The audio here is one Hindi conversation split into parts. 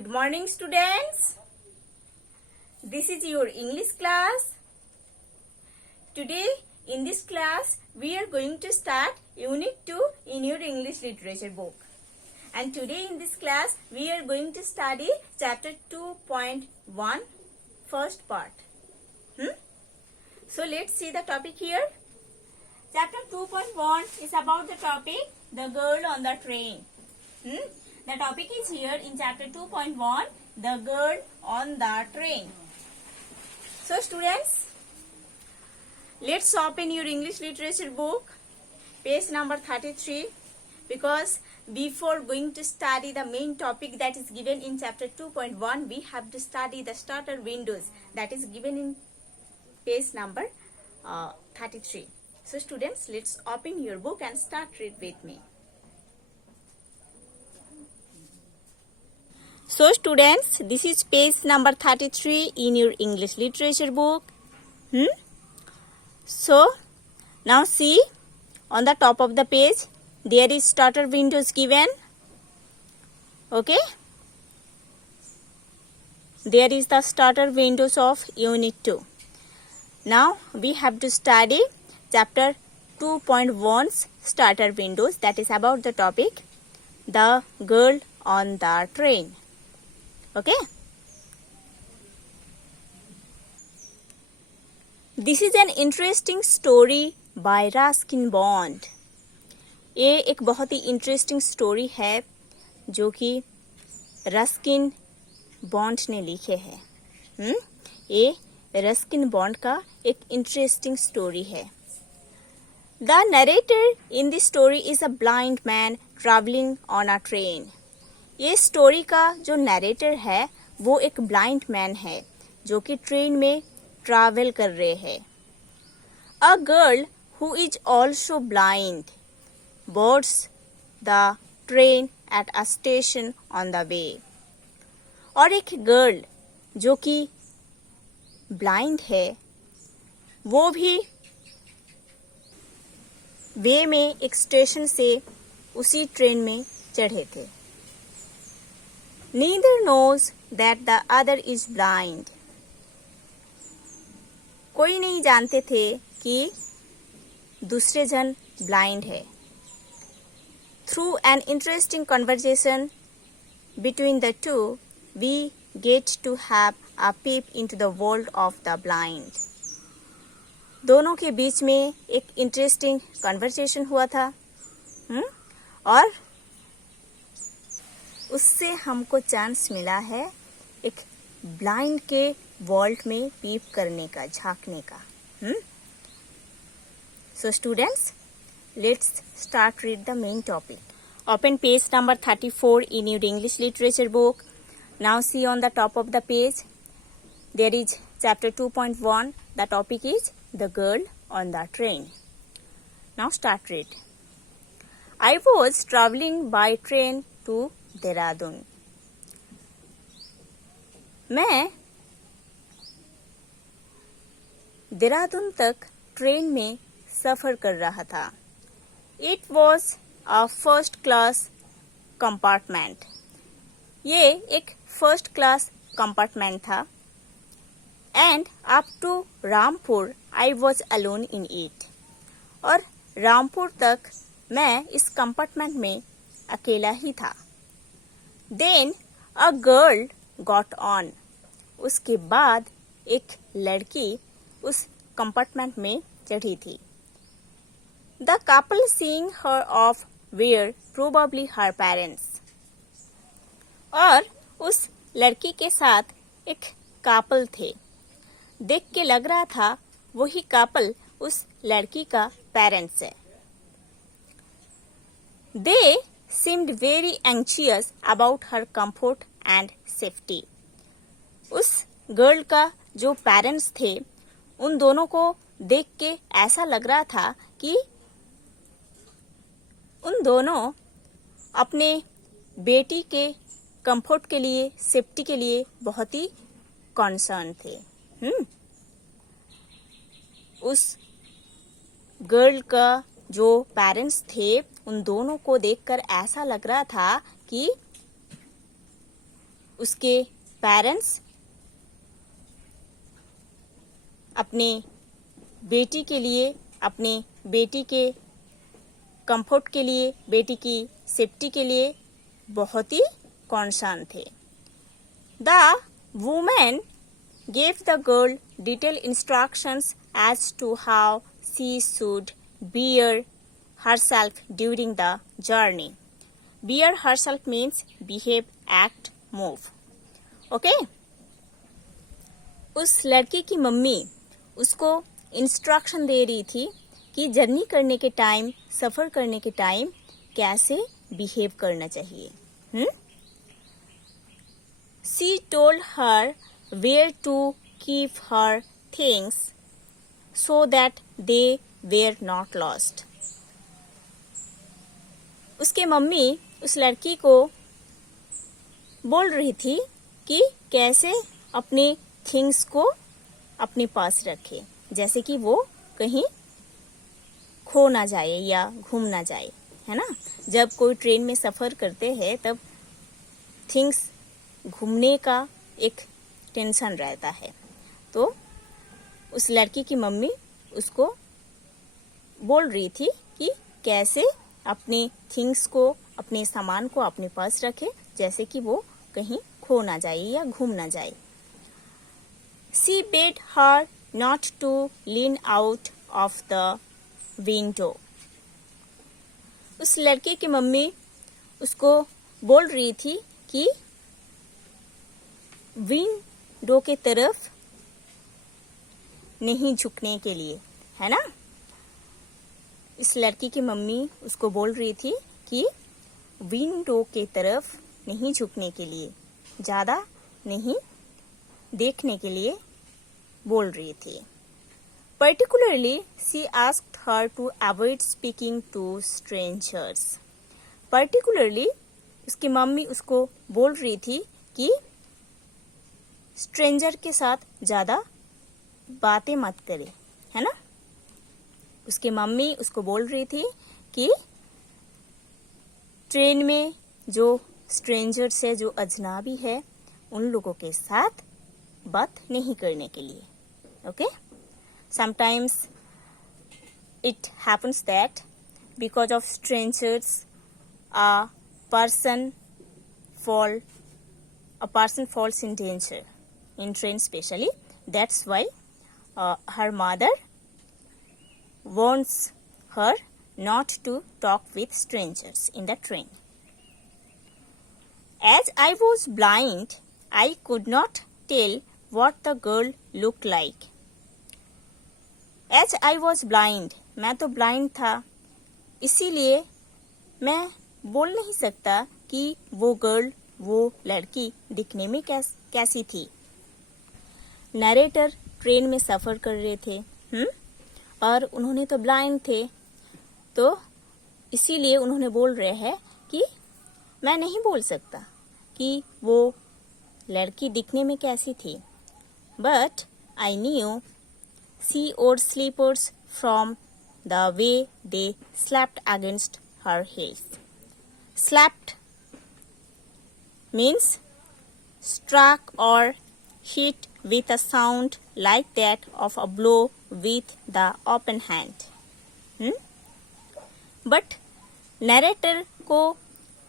Good morning, students. This is your English class. Today, in this class, we are going to start Unit 2 in your English literature book. And today in this class, we are going to study Chapter 2.1, first part. So, let's see the topic here. Chapter 2.1 is about the topic, the girl on the train. The topic is here in chapter 2.1, the girl on the train. So students, let's open your English literature book, page number 33, because before going to study the main topic that is given in chapter 2.1, we have to study the starter windows that is given in page number 33. So students, let's open your book and start read with me. So students, this is page number 33 in your English literature book. So now see, on the top of the page there is starter windows given. Okay, there is the starter windows of unit 2. Now we have to study chapter 2.1's starter windows, that is about the topic, the girl on the train. Okay, this is an interesting story by Ruskin Bond. ये एक बहुत ही इंटरेस्टिंग स्टोरी है जो कि रस्किन बॉन्ड ने लिखे है. ये रस्किन बॉन्ड का एक इंटरेस्टिंग स्टोरी है. The narrator in this story is a blind man traveling on a train. ये स्टोरी का जो नरेटर है वो एक ब्लाइंड मैन है जो कि ट्रेन में ट्रैवल कर रहे हैं. A girl who is also blind boards the train at a station on the way. और एक गर्ल जो कि ब्लाइंड है वो भी वे में एक स्टेशन से उसी ट्रेन में चढ़े थे. Neither knows that the other is blind. कोई नहीं जानते थे कि दूसरे जन ब्लाइंड है. Through an interesting conversation between the two, we get to have a peep into the world of the blind. दोनों के बीच में एक इंटरेस्टिंग कन्वर्सेशन हुआ था और उससे हमको चांस मिला है एक ब्लाइंड के वर्ल्ड में पीप करने का, झांकने का. So students, let's start read the main topic. Open page number 34 in your English literature book. Now see on the top of the page there is chapter 2.1. The topic is the girl on the train. Now start read. I was travelling by train to Dehradun. मैं देहरादून तक ट्रेन में सफर कर रहा था. It was a first class compartment. ये एक फर्स्ट क्लास कंपार्टमेंट था. And up to Rampur I was alone in it. और रामपुर तक मैं इस कंपार्टमेंट में अकेला ही था. Then a girl got on. उसके बाद एक लड़की उस कंपार्टमेंट में चढ़ी थी. The couple seeing her off were probably her parents. और उस लड़की के साथ एक कपल थे. देख के लग रहा था वही कपल उस लड़की का पेरेंट्स है. They seemed very anxious about her comfort and safety. उस गर्ल का जो पेरेंट्स थे उन दोनों को देख के ऐसा लग रहा था कि उन दोनों अपने बेटी के कंफर्ट के लिए, सेफ्टी के लिए बहुत ही कंसर्न थे. उस गर्ल का जो पेरेंट्स थे उन दोनों को देखकर ऐसा लग रहा था कि उसके पेरेंट्स अपने बेटी के लिए, अपने बेटी के कंफर्ट के लिए, बेटी की सेफ्टी के लिए बहुत ही कॉन्सर्न थे। The women gave the girl detailed instructions as to how she should bear herself during the journey. Bear herself means behave, act, move. Okay? उस लड़की की मम्मी उसको इंस्ट्रक्शन दे रही थी कि जर्नी करने के टाइम, सफ़र करने के टाइम कैसे बिहेव करना चाहिए। She told her where to keep her things so that they were not lost. उसके मम्मी उस लड़की को बोल रही थी कि कैसे अपने थिंग्स को अपने पास रखे, जैसे कि वो कहीं खो ना जाए या घूम ना जाए, है ना। जब कोई ट्रेन में सफ़र करते हैं तब थिंग्स घूमने का एक टेंशन रहता है। तो उस लड़की की मम्मी उसको बोल रही थी कि कैसे अपने थिंग्स को, अपने सामान को अपने पास रखे, जैसे कि वो कहीं खो ना जाए या घूम ना जाए। She bade her not to lean out of the window. उस लड़के की मम्मी उसको बोल रही थी कि विंडो के तरफ नहीं झुकने के लिए, है ना। इस लड़की की मम्मी उसको बोल रही थी कि विंडो के तरफ नहीं झुकने के लिए, ज़्यादा नहीं देखने के लिए बोल रही थी। Particularly, she asked her to avoid speaking to strangers. Particularly, उसकी मम्मी उसको बोल रही थी कि स्ट्रेंजर के साथ ज़्यादा बातें मत करे, है ना। उसकी मम्मी उसको बोल रही थी कि ट्रेन में जो स्ट्रेंजर्स है, जो अजनबी है, उन लोगों के साथ बात नहीं करने के लिए। Okay? Sometimes it happens that because of strangers, a person falls in danger in train especially. That's why her mother warns her not to talk with strangers in the train. As I was blind, I could not tell what the girl looked like. As I was blind, मैं तो ब्लाइंड था, इसीलिए मैं बोल नहीं सकता कि वो गर्ल, वो लड़की दिखने में कैसी थी। नरेटर ट्रेन में सफ़र कर रहे थे, और उन्होंने तो ब्लाइंड थे, तो इसीलिए उन्होंने बोल रहे हैं कि मैं नहीं बोल सकता कि वो लड़की दिखने में कैसी थी। But I knew she wore slippers from the way they slapped against her heels. Slapped means struck or hit with a sound like that of a blow with the open hand. But narrator को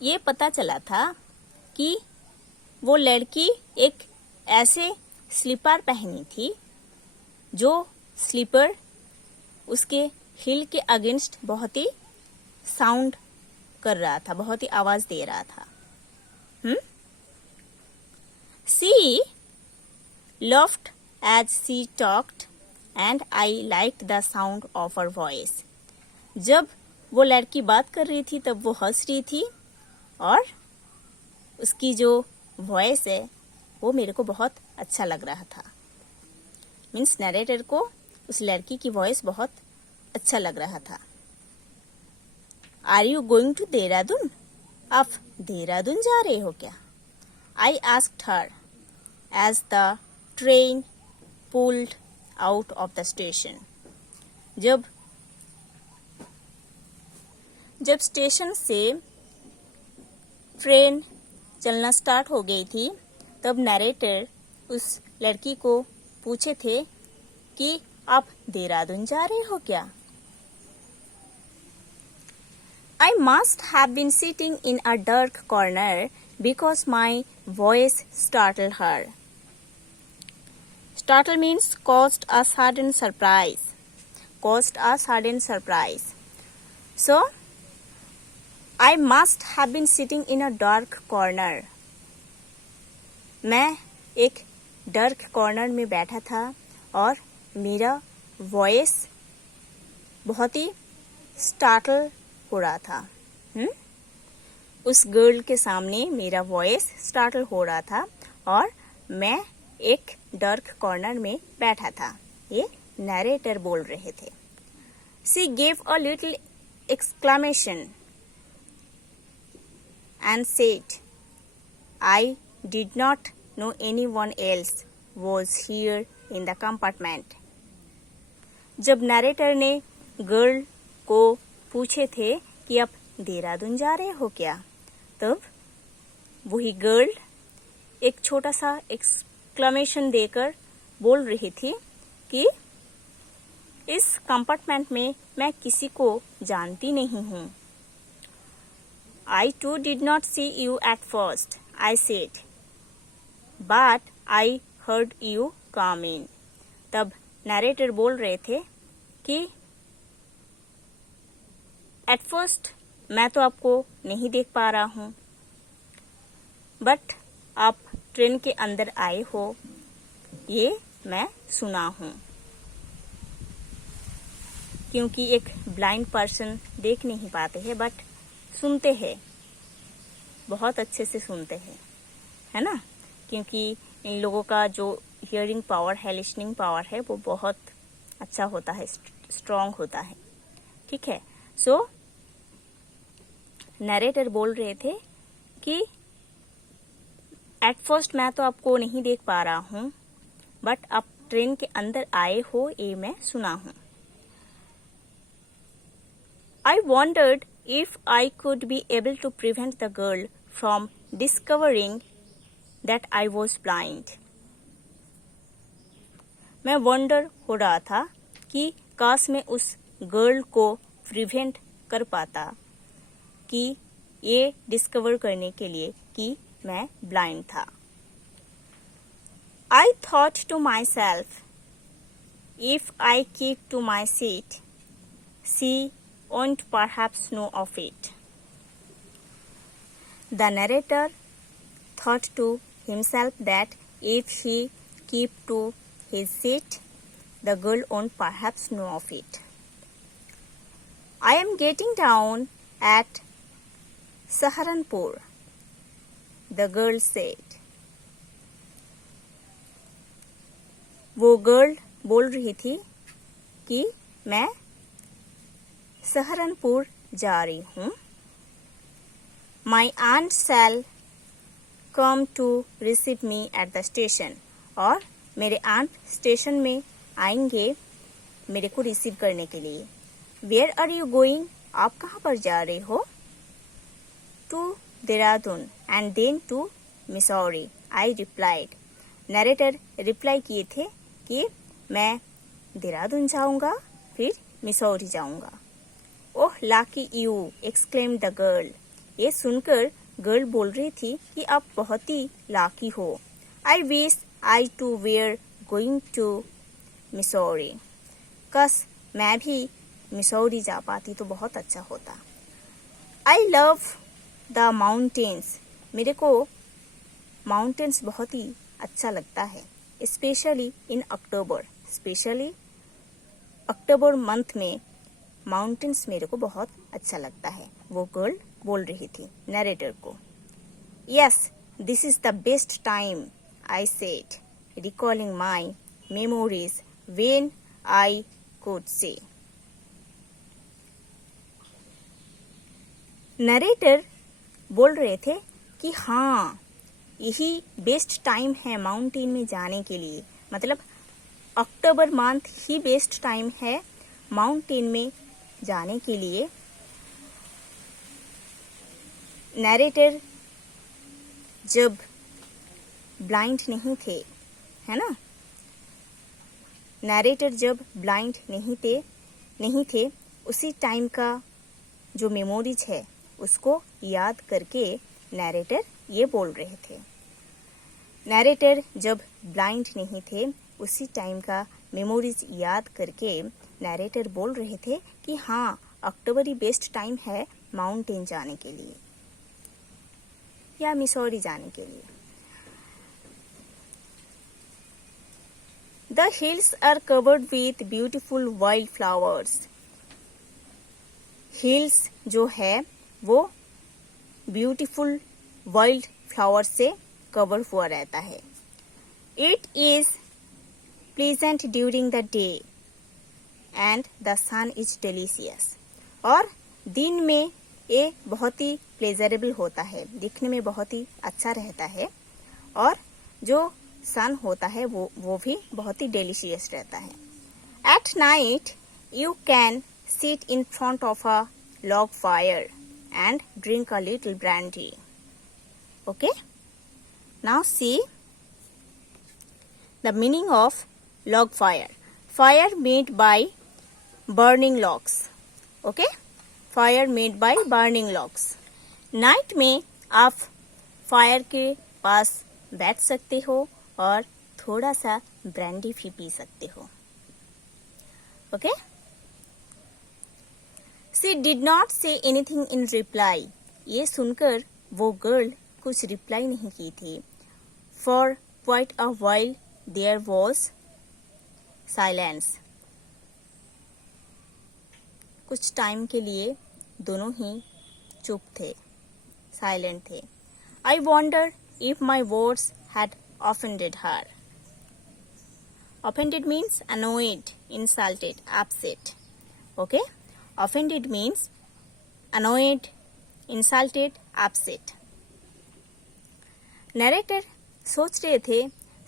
ये पता चला था कि वो लड़की एक ऐसे स्लीपर पहनी थी जो स्लीपर उसके हिल के अगेंस्ट बहुत ही साउंड कर रहा था, बहुत ही आवाज दे रहा था। She laughed as she talked and I liked the sound of her voice. जब वो लड़की बात कर रही थी तब वो हंस रही थी और उसकी जो वॉइस है वो मेरे को बहुत अच्छा लग रहा था। मीन्स नरेटर को उस लड़की की वॉइस बहुत अच्छा लग रहा था। Are you going to Dehradun? आप देहरादून जा रहे हो क्या? I asked her as the train pulled out of the station. जब स्टेशन से ट्रेन चलना स्टार्ट हो गई थी तब नरेटर उस लड़की को पूछे थे कि आप देहरादून जा रहे हो क्या? I must have been sitting in a dark corner because my voice startled her. Startle means caused a sudden surprise. Caused a sudden surprise. So, I must have been sitting in a dark corner. मैं एक डार्क कॉर्नर में बैठा था और मेरा वॉइस बहुत ही स्टार्टल हो रहा था। उस गर्ल के सामने मेरा वॉइस स्टार्टल हो रहा था और मैं एक डार्क कॉर्नर में बैठा था। ये नरेटर बोल रहे थे। She gave a little exclamation and said, I did not know anyone else was here in the compartment. जब नरेटर ने गर्ल को पूछे थे कि आप देहरादून जा रहे हो क्या, तब वही गर्ल एक छोटा सा एक्सक्लेमेशन देकर बोल रही थी कि इस कंपार्टमेंट में मैं किसी को जानती नहीं हूँ। I too did not see you at first, I said, but I heard you come in. तब नरेटर बोल रहे थे कि एट फर्स्ट मैं तो आपको नहीं देख पा रहा हूँ, बट आप ट्रेन के अंदर आए हो ये मैं सुना हूँ। क्योंकि एक ब्लाइंड पर्सन देख नहीं पाते हैं बट सुनते हैं, बहुत अच्छे से सुनते हैं, है ना? क्योंकि इन लोगों का जो हियरिंग पावर है, लिसनिंग पावर है, वो बहुत अच्छा होता है, स्ट्रॉन्ग होता है। ठीक है। सो नरेटर बोल रहे थे कि एट फर्स्ट मैं तो आपको नहीं देख पा रहा हूँ, बट आप ट्रेन के अंदर आए हो ये मैं सुना हूँ। I wondered if I could be able to prevent the girl from discovering that I was blind. मैं वंडर हो रहा था कि काश मैं उस गर्ल को प्रिवेंट कर पाता कि ये डिस्कवर करने के लिए कि मैं ब्लाइंड था। I thought to myself, if I keep to my seat, she won't perhaps know of it. The narrator thought to himself that if he keep to his seat, the girl won't perhaps know of it. I am getting down at Saharanpur, the girl said. वो गर्ल बोल रही थी कि मैं सहारनपुर जा रही हूँ। My aunt shall come to receive me at the station. और मेरे आंट स्टेशन में आएंगे मेरे को रिसीव करने के लिए। Where are you going? आप कहाँ पर जा रहे हो? To Dehradun and then to Missouri, I replied. Narrator reply किए थे कि मैं देहरादून जाऊंगा फिर मिसौरी जाऊंगा। Oh lucky you, exclaimed the girl. ये सुनकर गर्ल बोल रही थी कि आप बहुत ही लाकी हो। I wish I too were going to Mussoorie. कस मैं भी मिसौरी जा पाती तो बहुत अच्छा होता। I love the mountains. मेरे को माउंटेन्स बहुत ही अच्छा लगता है, specially in October. Specially October month में माउंटेन्स मेरे को बहुत अच्छा लगता है, वो गर्ल बोल रही थी नरेटर को। Yes, this is the best time, I said, recalling my memories when I could say. Narrator बोल रहे थे कि हाँ, यही बेस्ट टाइम है माउंटेन में जाने के लिए। मतलब अक्टूबर मंथ ही बेस्ट टाइम है माउंटेन में जाने के लिए। नरेटर जब ब्लाइंड नहीं थे, है ना। नरेटर जब ब्लाइंड नहीं थे उसी टाइम का जो मेमोरीज है उसको याद करके नरेटर ये बोल रहे थे। नरेटर जब ब्लाइंड नहीं थे उसी टाइम का मेमोरीज याद करके नरेटर बोल रहे थे कि हाँ, अक्टूबर ही बेस्ट टाइम है माउंटेन जाने के लिए या मिसौरी जाने के लिए। The hills are covered with beautiful wild flowers. Hills जो है वो beautiful wild flowers से cover हुआ रहता है। It is pleasant during the day and the sun is delicious. और दिन में ये बहुत ही प्लेजरेबल होता है, दिखने में बहुत ही अच्छा रहता है, और जो सन होता है वो भी बहुत ही डेलिशियस रहता है। At night you can sit in front of a log fire and drink a little brandy. Okay, now see the meaning of log fire. Fire made by burning logs. Okay, fire made by burning logs. Night में आप फायर के पास बैठ सकते हो और थोड़ा सा ब्रांडी भी पी सकते हो। Okay, she did not say anything in reply. ये सुनकर वो गर्ल कुछ रिप्लाई नहीं की थी। For quite a while there was silence. कुछ टाइम के लिए दोनों ही चुप थे, साइलेंट थे। I wonder if my words had offended her. Offended means annoyed, insulted, upset. Okay? Offended means annoyed, insulted, upset. Narrator सोच रहे थे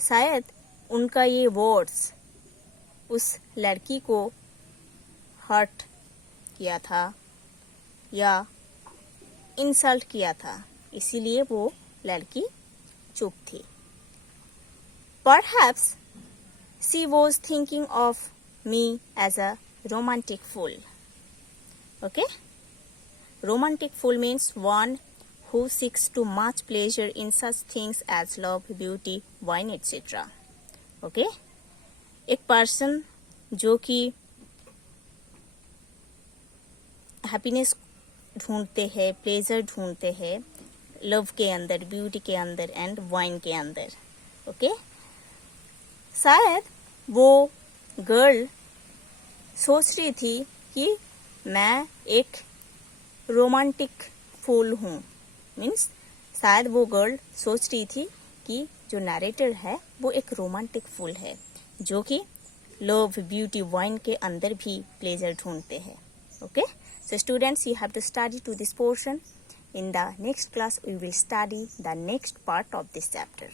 शायद उनका ये वर्ड्स उस लड़की को हर्ट किया था या इंसल्ट किया था, इसीलिए वो लड़की चुप थी। Perhaps she was thinking of me as a romantic fool. Okay? Romantic fool means one who seeks to much pleasure in such things as love, beauty, wine, etc. Okay? एक पर्सन जो कि हैप्पीनेस ढूंढते हैं, प्लेजर ढूंढते हैं लव के अंदर, ब्यूटी के अंदर एंड वाइन के अंदर। ओके, शायद वो गर्ल सोच रही थी कि मैं एक रोमांटिक फूल हूँ। मीन्स शायद वो गर्ल सोच रही थी कि जो नरेटर है वो एक रोमांटिक फूल है जो कि लव, ब्यूटी, वाइन के अंदर भी प्लेजर ढूंढते हैं। Okay, so students, you have to study to this portion. In the next class we will study the next part of this chapter.